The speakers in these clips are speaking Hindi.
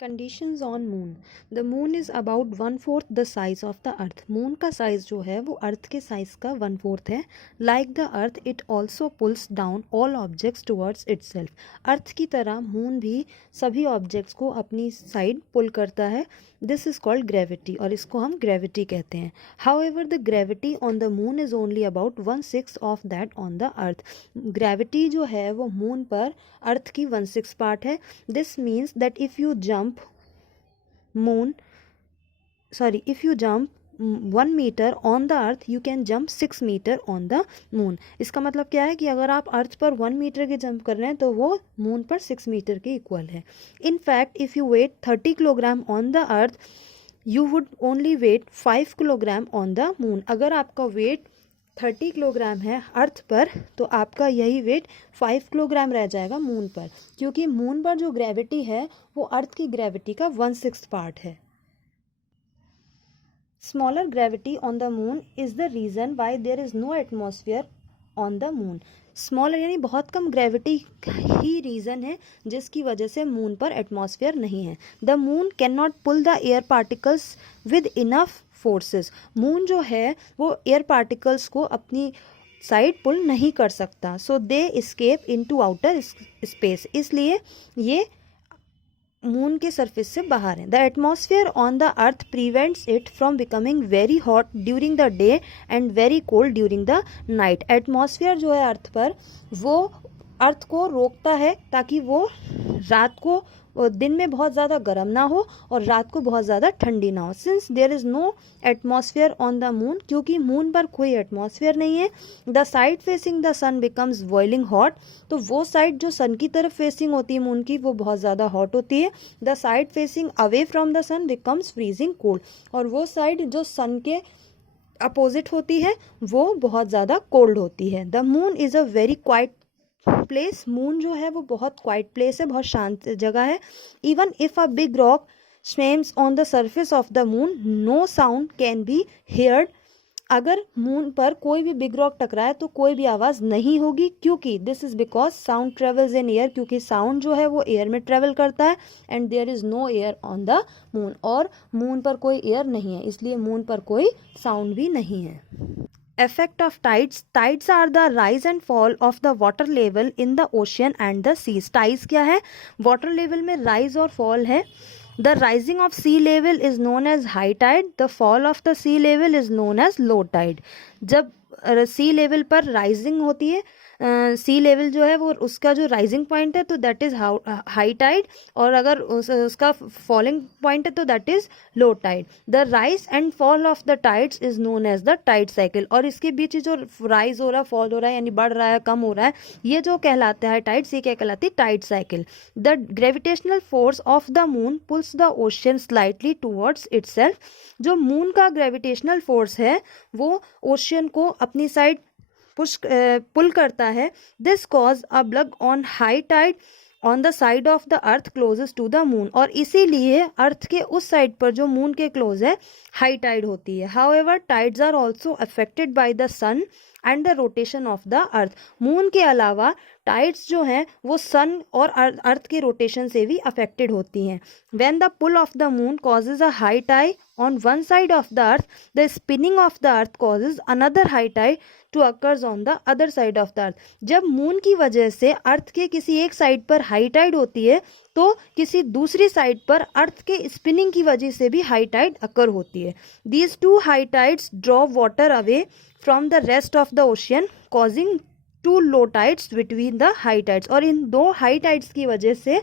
Conditions on moon. The moon is about 1/4 the size of the earth. Moon का साइज जो है वो अर्थ के साइज का 1/4 है। Like the earth it also pulls down all objects towards itself. Earth की तरह मून भी सभी ऑब्जेक्ट्स को अपनी साइड पुल करता है। दिस इज़ कॉल्ड ग्रेविटी और इसको हम ग्रेविटी कहते हैं। How ever the gravity on the moon is only about 1/6 of that on the earth. Gravity जो है वो मून पर अर्थ की 1/6 पार्ट है। This means that moon if you jump 1 meter on the earth you can jump 6 meter on the moon। इसका मतलब क्या है कि अगर आप अर्थ पर 1 मीटर के जंप कर रहे हैं तो वो मून पर 6 मीटर के इक्वल है। In fact if you weigh 30 kilogram on the earth you would only weigh 5 kilogram on the moon. अगर आपका वेट 30 किलोग्राम है अर्थ पर तो आपका यही वेट 5 किलोग्राम रह जाएगा मून पर, क्योंकि मून पर जो ग्रेविटी है वो अर्थ की ग्रेविटी का 1/6 पार्ट है। Smaller gravity on the moon is the reason why there is no atmosphere on the moon. Smaller यानी बहुत कम ग्रेविटी ही रीज़न है जिसकी वजह से मून पर एटमॉस्फेयर नहीं है। The moon can not pull the air particles with enough forces. Moon जो है वो एयर पार्टिकल्स को अपनी साइड पुल नहीं कर सकता। सो दे एस्केप इनटू आउटर स्पेस, इसलिए ये मून के सरफेस से बाहर है। The atmosphere on the earth prevents it from becoming very hot during the day and very cold during the night. Atmosphere जो है अर्थ पर वो अर्थ को रोकता है ताकि वो रात को दिन में बहुत ज़्यादा गर्म ना हो और रात को बहुत ज़्यादा ठंडी ना हो। Since there is no atmosphere on the moon, क्योंकि मून पर कोई एटमॉस्फेयर नहीं है, the side facing the sun becomes boiling hot. तो वो साइड जो सन की तरफ फेसिंग होती है मून की वो बहुत ज़्यादा हॉट होती है। The side facing away from the sun becomes freezing cold. और वो साइड जो सन के अपोजिट होती है वो बहुत ज़्यादा कोल्ड होती है। The moon is a very quite place. Moon जो है वो बहुत क्वाइट प्लेस है, बहुत शांत जगह है। Even if a big rock swims on the surface of the moon no sound can be heard. अगर मून पर कोई भी बिग रॉक टकराए तो कोई भी आवाज़ नहीं होगी, क्योंकि this is because sound travels in air, क्योंकि साउंड जो है वो एयर में ट्रेवल करता है। And there is no air on the moon, और मून पर कोई एयर नहीं है, इसलिए मून पर कोई साउंड भी नहीं है। Effect of tides. Tides are the rise and fall of the water level in the ocean and the seas. Tides क्या है? Water level में rise और fall है। The rising of sea level is known as high tide. The fall of the sea level is known as low tide. जब सी लेवल पर राइजिंग होती है, सी लेवल जो है वो उसका जो राइजिंग पॉइंट है तो दैट इज़ हाई टाइड, और अगर उसका फॉलिंग पॉइंट है तो that is low tide. The rise and fall of the tides is known as the tide cycle. और इसके बीच जो राइज हो रहा है, फॉल हो रहा है, यानी बढ़ रहा है, कम हो रहा है, ये जो कहलाता है टाइड्स, ये क्या कहलाती है? Tide cycle. The gravitational force of the moon pulls the ocean slightly towards itself. जो मून का ग्रेविटेशनल फोर्स है वो ओशन को अपनी साइड पुल करता है। This cause a bulge on high tide on the side of the earth closest to the moon. और इसीलिए अर्थ के उस साइड पर जो मून के क्लोज है हाई टाइड होती है। However tides are also affected by the sun and the rotation of the earth. Moon के अलावा टाइड्स जो हैं वो सन और अर्थ के रोटेशन से भी अफेक्टेड होती हैं। When the pull of the moon causes a high tide on one side of the earth, the spinning of the earth causes another high tide to occurs on the other side of the earth. जब मून की वजह से अर्थ के किसी एक साइड पर हाई टाइड होती है तो किसी दूसरी साइड पर अर्थ के स्पिनिंग की वजह से भी हाई टाइड अकर होती है। These two high tides draw water away from the rest of the ocean causing two low tides between the high tides. और इन दो हाई टाइड्स की वजह से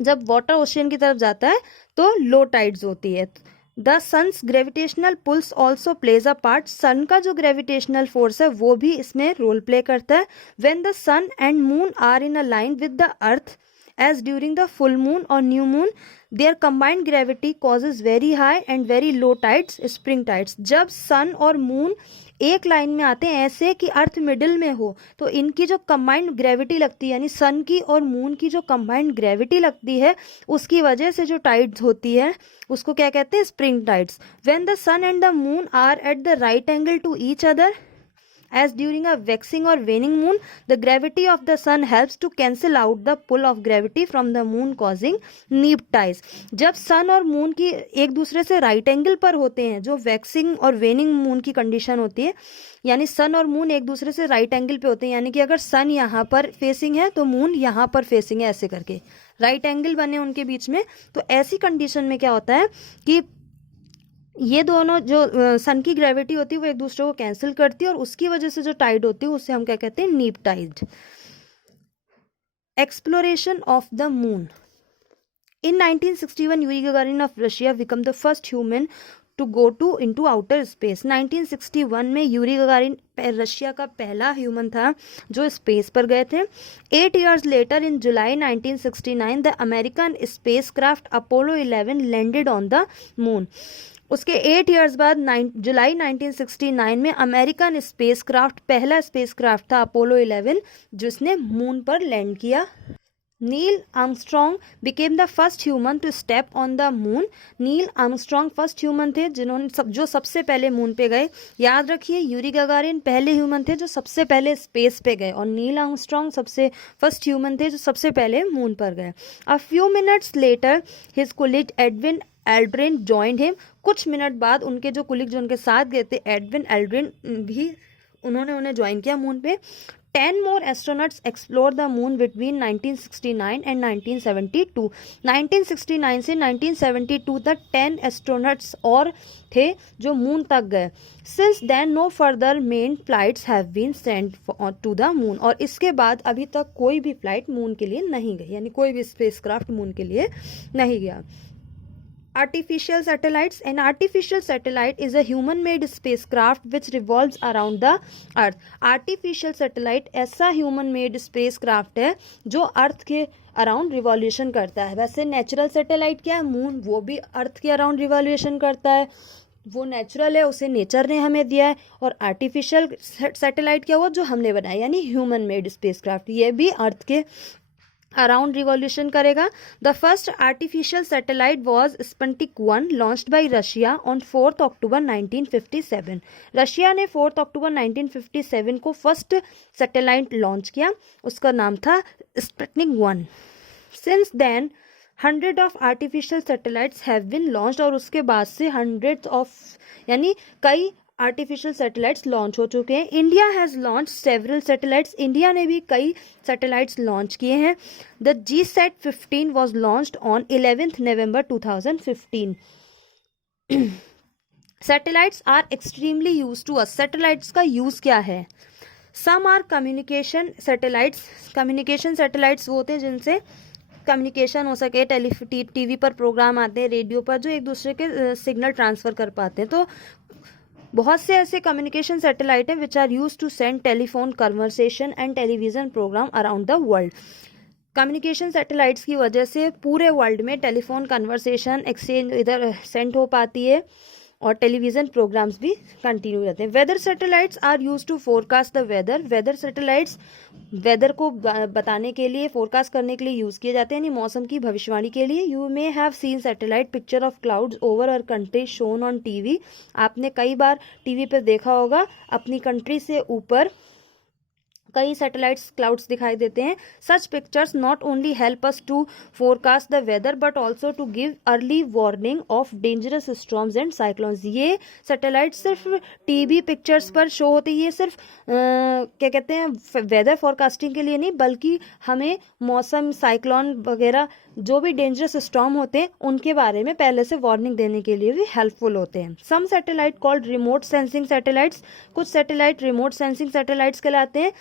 जब वाटर ओशियन की तरफ जाता है तो लो टाइड्स होती है। The sun's gravitational pulls also plays a part. Sun का जो ग्रेविटेशनल फोर्स है वो भी इसमें रोल प्ले करता है। When the sun and moon are in a line with the earth as during the full moon or new moon, their combined gravity causes very high and very low tides, spring tides। जब सन और मून एक लाइन में आते हैं ऐसे कि अर्थ मिडिल में हो तो इनकी जो कंबाइंड ग्रेविटी लगती है, यानी सन की और मून की जो कंबाइंड ग्रेविटी लगती है उसकी वजह से जो टाइड्स होती है उसको क्या कहते हैं? Spring tides. When the sun and the moon are at the right angle to each other As during a waxing or waning moon, the gravity of the sun helps to cancel out the pull of gravity from the moon, causing neap tides. जब सन और मून की एक दूसरे से राइट एंगल पर होते हैं, जो वैक्सिंग और वेनिंग मून की कंडीशन होती है, यानी सन और मून एक दूसरे से राइट एंगल पे होते हैं, यानी कि अगर सन यहाँ पर फेसिंग है तो मून यहाँ पर फेसिंग है, ऐसे करके राइट एंगल बने उनके बीच में, तो ऐसी कंडीशन में क्या होता है कि ये दोनों जो सन की ग्रेविटी होती है वो एक दूसरे को कैंसिल करती है, और उसकी वजह से जो टाइड होती है उससे हम क्या कहते हैं, neap tide. Exploration of the moon. In 1961, Yuri Gagarin of Russia became the first human to go into outer space. 1961 में यूरी गगारिन रशिया का पहला ह्यूमन था जो स्पेस पर गए थे. 8 years later, in July 1969, the American spacecraft Apollo 11 landed on the moon. उसके 8 years बाद जुलाई 1969 में अमेरिकन स्पेसक्राफ्ट, पहला स्पेसक्राफ्ट था अपोलो 11 जिसने मून पर लैंड किया. Neil Armstrong became the first human to step on the moon. Neil Armstrong first human थे जिन्होंने जो सबसे पहले मून पे गए. याद रखिए, यूरी गगारिन पहले ह्यूमन थे जो सबसे पहले स्पेस पे गए, और नील आर्मस्ट्रॉन्ग सबसे फर्स्ट ह्यूमन थे जो सबसे पहले मून पर गए. A few minutes later his colleague Edwin Aldrin joined him. कुछ मिनट बाद उनके जो कोलीग जो उनके साथ गए थे एडविन एल्ड्रिन भी उन्हें ज्वाइन किया मून पे. 10 more astronauts explored the moon between 1969 and 1972. 1969 से 1972 तक 10 astronauts और थे जो मून तक गए. Since then no further main flights have been sent to the moon. और इसके बाद अभी तक कोई भी फ्लाइट मून के लिए नहीं गई, यानी कोई भी स्पेसक्राफ्ट मून के लिए नहीं गया. Artificial satellites. An artificial satellite is a human-made spacecraft which revolves around the Earth. Artificial satellite ऐसा human-made spacecraft है जो अर्थ के अराउंड रिवॉल्यूशन करता है. वैसे नेचुरल सैटेलाइट क्या है, मून, वो भी अर्थ के अराउंड रिवॉल्यूशन करता है, वो नेचुरल है, उसे नेचर ने हमें दिया है. और आर्टिफिशियल सैटेलाइट क्या हुआ, जो हमने बनाया, यानी ह्यूमन मेड स्पेसक्राफ्ट, ये भी अर्थ के अराउंड रिवॉल्यूशन करेगा. The first artificial satellite was Sputnik 1 launched by Russia on 4 October 1957. Russia ने 4 अक्टूबर 1957 को फर्स्ट सैटेलाइट लॉन्च किया, उसका नाम था Sputnik 1. Since then 100 of artificial satellites have been launched. और उसके बाद से हंड्रेड्स ऑफ, यानी कई आर्टिफिशियल सैटेलाइट्स लॉन्च हो चुके हैं. India has launch several satellites. India ने भी कई सैटेलाइट्स लॉन्च किए हैं. The GSAT-15 was launched on 11 November 2015. Satellites are extremely use to us. Satellites का यूज़ क्या है? Some are communication satellites. Communication satellites वो होते हैं जिनसे कम्युनिकेशन हो सके, टीवी पर प्रोग्राम आते हैं, रेडियो पर, जो एक दूसरे के सिग्नल ट्रांसफ़र कर पाते हैं. तो बहुत से ऐसे कम्युनिकेशन सैटेलाइट हैं which are use to send telephone conversation and television program around the world. Communication satellites की वजह से पूरे वर्ल्ड में टेलीफोन कन्वर्सेशन एक्सचेंज इधर सेंड हो पाती है, और टेलीविज़न प्रोग्राम्स भी कंटिन्यू रहते हैं. Weather satellites are use to forecast the weather. Weather satellites weather को बताने के लिए, फोरकास्ट करने के लिए यूज़ किए जाते हैं, यानी मौसम की भविष्यवाणी के लिए. You may have seen satellite picture of clouds over our country shown on TV. आपने कई बार टीवी पर देखा होगा अपनी कंट्री से ऊपर कई सैटेलाइट्स क्लाउड्स दिखाई देते हैं. Such pictures not only help us to forecast the weather but also to give early warning of dangerous storms and cyclones. ये सैटेलाइट सिर्फ टीवी पिक्चर्स पर शो होती है, ये सिर्फ क्या कहते हैं वेदर फोरकास्टिंग के लिए नहीं, बल्कि हमें मौसम, साइक्लोन वगैरह जो भी डेंजरस स्टॉर्म होते हैं उनके बारे में पहले से वार्निंग देने के लिए भी हेल्पफुल होते हैं. Some satellite called remote sensing satellites. कुछ सैटेलाइट रिमोट सेंसिंग सैटेलाइट्स कहलाते हैं,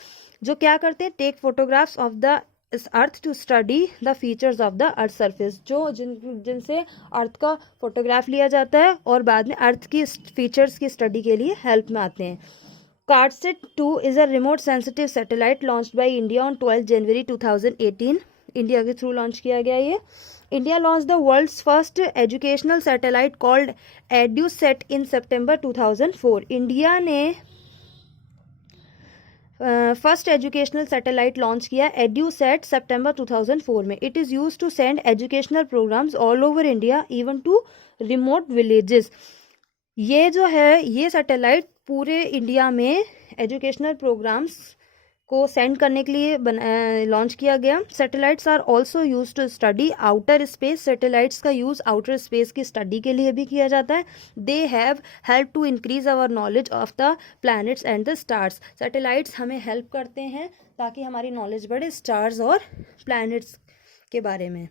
जो क्या करते हैं, take photographs of the earth to study the features of the earth surface. जो जिनसे अर्थ का फोटोग्राफ लिया जाता है और बाद में अर्थ की फीचर्स की स्टडी के लिए हेल्प में आते हैं. CardSat-2 is a remote sensitive satellite launched by India on 12 January 2018. India के थ्रू लॉन्च किया गया ये. India launch the world's first educational satellite called EDUSAT in September 2004. India ने फर्स्ट एजुकेशनल सैटेलाइट लॉन्च किया एड्यूसेट सितंबर 2004 में. It is use to send educational programs all over India even to remote villages. ये जो है, ये सैटेलाइट पूरे इंडिया में एजुकेशनल प्रोग्राम्स को सेंड करने के लिए लॉन्च किया गया। Satellites are also use to study outer space. Satellites का यूज़ आउटर स्पेस की स्टडी के लिए भी किया जाता है। They have help to increase our knowledge of the planets and the stars. Satellites हमें हेल्प करते हैं ताकि हमारी नॉलेज बढ़े स्टार्स और प्लैनेट्स के बारे में।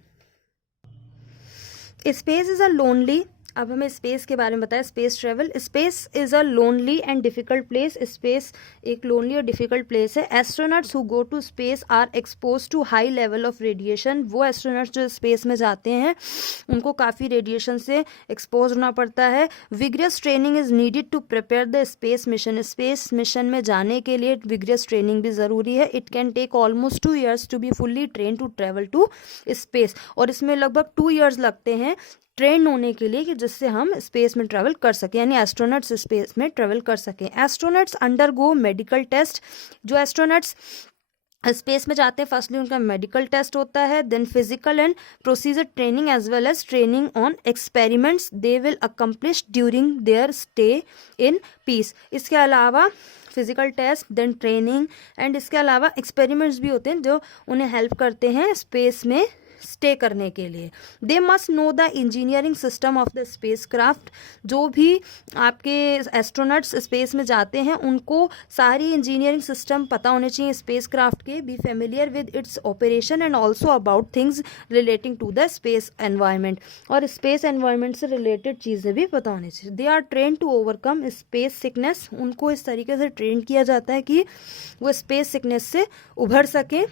स्पेस इज़ अ लोनली, अब हमें स्पेस के बारे में बताया, space travel. Space is a lonely and difficult place. Space एक लोनली और डिफ़िकल्ट प्लेस है। Astronauts who go to space are expose to high level of radiation. वो एस्ट्रोनॉट्स जो स्पेस में जाते हैं उनको काफ़ी रेडिएशन से एक्सपोज होना पड़ता है। Vigorous training is needed to prepare the space mission. Space mission में जाने के लिए विग्रियस ट्रेनिंग भी ज़रूरी है। It can take almost 2 years to be fully train to travel to space. और इसमें लगभग 2 years लगते हैं ट्रेन होने के लिए कि जिससे हम स्पेस में ट्रैवल कर सकें, यानी एस्ट्रोनॉट्स स्पेस में ट्रैवल कर सकें। Astronauts undergo medical test. जो एस्ट्रोनॉट्स स्पेस में जाते हैं फर्स्टली उनका मेडिकल टेस्ट होता है, then physical and procedure training as well as training on experiments they will accomplish during their stay in peace. इसके अलावा physical test, then training and इसके अलावा एक्सपेरिमेंट्स भी होते हैं जो उन्हें हेल्प करते हैं स्पेस में स्टे करने के लिए। They must know the engineering system of the space craft. जो भी आपके एस्ट्रोनॉट्स स्पेस में जाते हैं उनको सारी इंजीनियरिंग सिस्टम पता होने चाहिए स्पेस क्राफ्ट के। Be familiar with its operation and also about things relating to the space environment. और स्पेस एनवायरनमेंट से रिलेटेड चीज़ें भी पता होनी चाहिए। They are train to overcome space sickness. उनको इस तरीके से ट्रेन किया जाता है कि वो स्पेस सिकनेस से उभर सकें,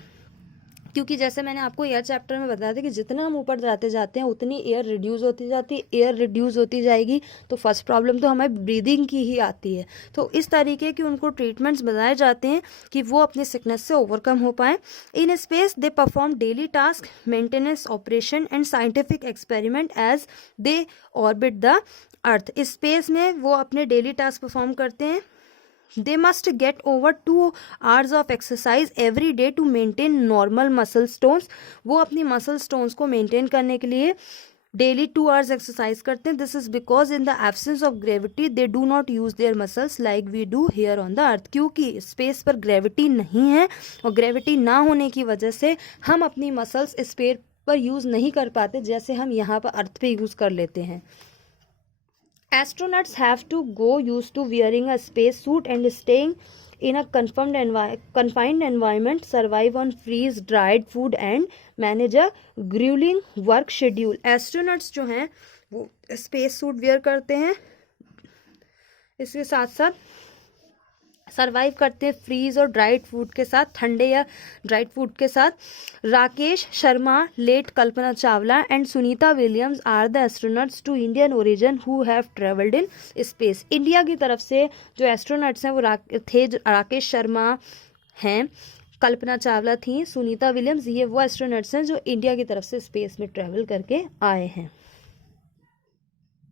क्योंकि जैसे मैंने आपको एयर चैप्टर में बताया था कि जितना हम ऊपर जाते हैं उतनी एयर रिड्यूस होती जाती है। एयर रिड्यूस होती जाएगी तो फर्स्ट प्रॉब्लम तो हमें ब्रीदिंग की ही आती है। तो इस तरीके के उनको ट्रीटमेंट्स बताए जाते हैं कि वो अपनी सिकनेस से ओवरकम हो पाएँ। In space they perform daily task, maintenance, operation and scientific experiment as they orbit the earth. Space में वो अपने डेली टास्क परफॉर्म करते हैं। They must get over 2 hours of exercise every day to maintain normal muscle stones. वो अपनी muscle stones को maintain करने के लिए डेली 2 hours एक्सरसाइज करते हैं। This is because in the absence of gravity they do not use their muscles like we do here on the earth. क्योंकि स्पेस पर ग्रेविटी नहीं है और ग्रेविटी ना होने की वजह से हम अपनी मसल्स स्पेस पर यूज़ नहीं कर पाते जैसे हम यहाँ पर अर्थ पे यूज़ कर लेते हैं। Astronauts have to go used to wearing a space suit and staying in a confined environment, survive on freeze-dried food and manage a grueling work schedule. Astronauts जो हैं वो space suit wear करते हैं, इसके साथ साथ सर्वाइव करते हैं फ्रीज और ड्राइड फूड के साथ, ठंडे या ड्राइड फूड के साथ। Rakesh Sharma, late Kalpana Chawla and Sunita Williams are the astronauts to Indian origin who have travelled in space. India की तरफ से जो एस्ट्रोनॉट्स हैं वो राकेश शर्मा हैं, कल्पना चावला थी, सुनीता विलियम्स, ये वो एस्ट्रोनॉट्स हैं जो इंडिया की तरफ से स्पेस में ट्रेवल करके आए हैं।